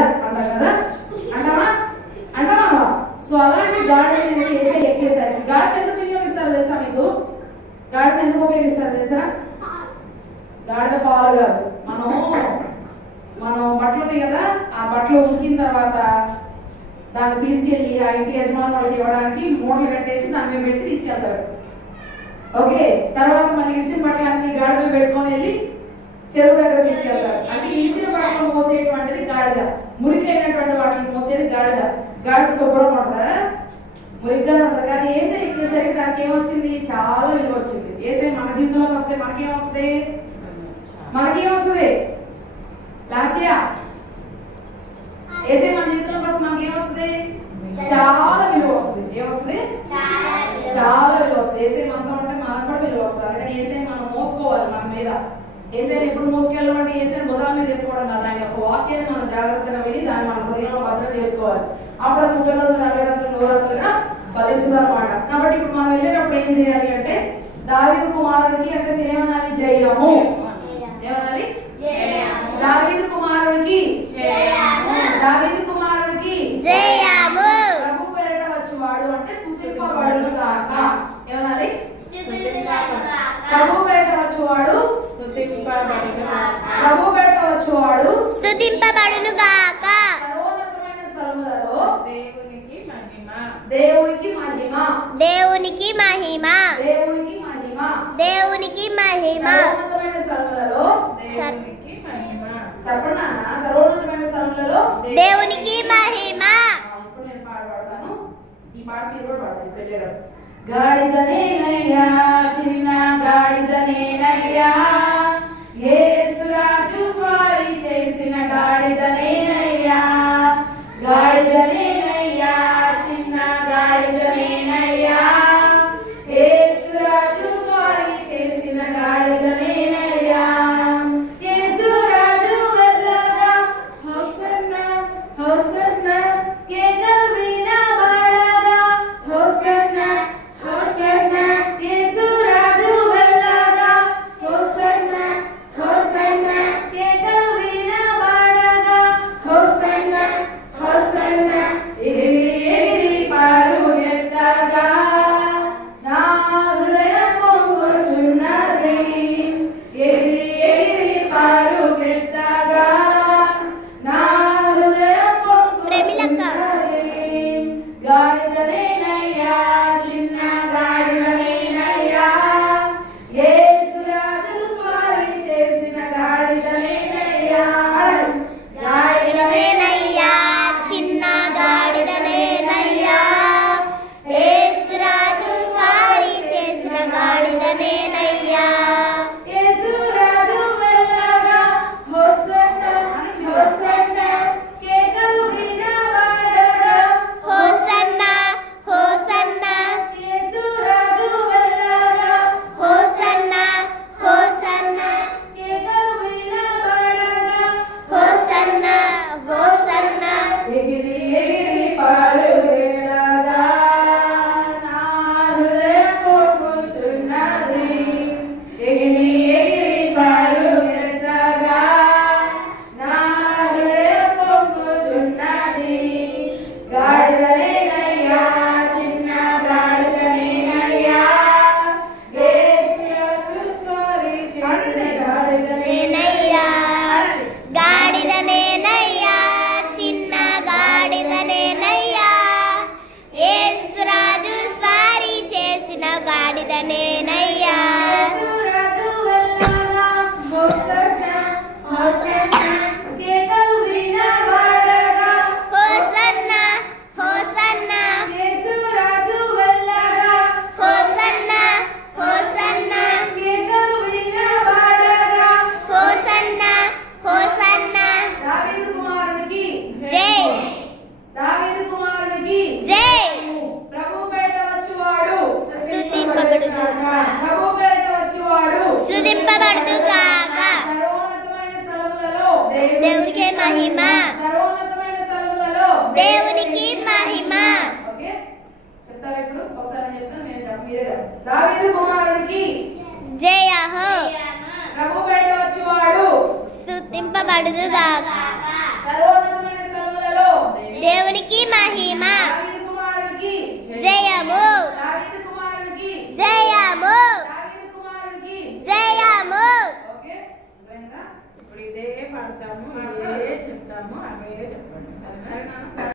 అంటాం కదా, అంటావా అంటావా? సో అలాంటి గాడిద మీద యేసయ్య ఎక్కేశారు. గాడిద ఎందుకు వినియోగిస్తారు తెలుసా మీకు? గాడిద ఎందుకు ఉపయోగిస్తారు తెలుసా? గాడిద పాలు కాదు, మనం బట్టలు ఉన్నాయి కదా, ఆ బట్టలు ఉతికిన తర్వాత దాన్ని తీసుకెళ్లి ఆ ఇంటి యజమాని వాళ్ళకి ఇవ్వడానికి మూటలు కట్టేసి దాని మీద పెట్టి తీసుకెళ్తారు. ఓకే, తర్వాత మళ్ళీ ఇచ్చిన బట్టలు అన్ని గాడిద మీద పెట్టుకొని వెళ్ళి చెరువు దగ్గర తీసుకెళ్తారు. అంటే ఇచ్చిన బట్టలు మోసేటువంటిది గాడిద, మురికైనటువంటి వాటిని మోసేది గాడిద. గాడిద శుభ్రం ఉంటుందా? మురిగ్గా ఉంటుంది. కానీ యేసయ్య ఎక్కేసరికి దానికి ఏమొచ్చింది? చాలా విలువ వచ్చింది. యేసయ్య మన జీవితంలోకి వస్తే మనకేమొస్తుంది? లాస్యా యేసయ్య మన జీవితంలోకి వస్తే మనకేమొస్తుంది? చాలా విలువ వస్తుంది. ఏమొస్తుంది? చాలా విలువ వస్తుంది. యేసయ్య మనతో ఉంటే మనకు కూడా విలువ వస్తుంది. అందుకని యేసయ్య మనం మోసుకోవాలి మన మీద. యేసయ్యని ఎప్పుడు మోసుకెళ్ళాలంటే యేసయ్యని భుజాల మీద వేసుకోవడం కాదు, ఆయన యొక్క వాక్యాన్ని మనం జాగ్రత్తగా విని దాన్ని మన హృదయంలో భద్రం చేసుకోవాలి. అప్పుడు అది 30 40 100గా ఫలిస్తుంది అనమాట. కాబట్టి ఇప్పుడు మనం వెళ్ళేటప్పుడు ఏం చేయాలి అంటే, దావీదు కుమారుడికి అంటే ఏమనాలి? జయము. ఏమనాలి? దావీదు కుమారుడికి దావీదు కుమారుడికి జయము. ప్రభు పేరిట వచ్చువాడు అంటే స్తుతింపబడును గాక. ఏమనాలి? ప్రభు పేరిట వచ్చువాడు స్తుతింపబడును గాక. ప్రభు పేరిట వచ్చువాడు స్తుతింపబడును గాక. సర్వోన్నతమైన స్థలములలో దేవునికి మహిమ, దేవునికి మహిమ, దేవునికి మహిమ, దేవునికి మహిమ, దేవునికి మహిమ. సర్వోన్నతమైన స్థలములలో దేవునికి మహిమ. చెప్పండి నాన్న, సర్వోన్నతమైన స్థలములలో దేవునికి మహిమ. ఇప్పుడు నేను పాడతాను, ఈ పాట మీరు కూడా పాడతారు. ఇప్పుడు వెళ్ళారు. గాడిదనేనయ్యా, చిన్న గాడిదనేనయ్యా, యేసురాజు స్వారీ చేసిన గాడిదనేనయ్యా. గాడిదనేనయ్యా, చిన్న గాడిదనేనయ్యా, యేసురాజు స్వారీ చేసిన గాడిదనేనయ్యా. యేసురాజు వెళ్ళగా హోసన్నా హోసన్నా కేకలు వినబడగా హోసన్నా హోసన్నా. యేసురాజు వెళ్ళగా హోసన్నా హోసన్నా కేకలు వినబడగా హోసన్నా హోసన్నా. ఎగిరి ఎగిరి పరుగెత్తగా నా హృదయం పొంగుచున్నది. ఎగిరి ఎగిరి పరుగెత్తగా నా హృదయం పొంగుచున్నది. గాడిదనేనయ్యా, చిన్న గాడిదనేనయ్యా, యేసురాజు స్వారీ చేసిన గాడిదనేనయ్యా. గాడిదనేనయ్యా, చిన్న గాడిదనేనయ్యా, యేసురాజు స్వారీ చేసిన గాడిదనేనయ్యా. యేసురాజు వెళ్ళగా హోసన్నా హోసన్నా కేకలు వినబడగా హోసన్నా హోసన్నా. యేసురాజు వెళ్ళగా హోసన్నా హోసన్నా కేకలు వినబడగా హోసన్నా హోసన్నా. ఎగిరి ఎగిరి పరుగెత్తగా నా హృదయం పొంగుచున్నది. ఎగిరి ఎగిరి పరుగెత్తగా నా హృదయం పొంగుచున్నది. గాడిదనేనయ్యా, చిన్న గాడిదనేనయ్యా, యేసురాజు స్వారీ చేసిన గాడిదనేనయ్యా. గాడిదనేనయ్యా, చిన్న గాడిదనేనయ్యా, యేసురాజు స్వారీ చేసిన గాడిదనేనయ్యా. యేసురాజు వెళ్ళగా హోసన్నా హోసన్నా కేకలు వినబడగా హోసన్నా హోసన్నా. యేసురాజు వెళ్ళగా హోసన్నా హోసన్నా కేకలు వినబడగా హోసన్నా హోసన్నా. దావీదు కుమారునికి జై, దావీదు కుమారునికి జై. ప్రభు పేరిట వచ్చువాడు స్తుతింపబడును గాక. ప్రభు పేరిట వచ్చువాడు స్తుతింపబడును గాక. సర్వోన్నతమైన స్థలములలో దేవునికి మహిమ, సర్వోన్నతమైన స్థలములలో దేవునికి మహిమ. ఓకే, చెప్తారా? ఇప్పుడు ఒకసారి నేను చెప్తాను, మీరే దావీదు కుమారునికి జయహో. ప్రభు పేరిట వచ్చువాడు స్తుతింపబడును గాక. సర్వోన్నతమైన మాట్లాడతాము, ఏ చెప్తాము అవే చెప్పండి. సరేనా?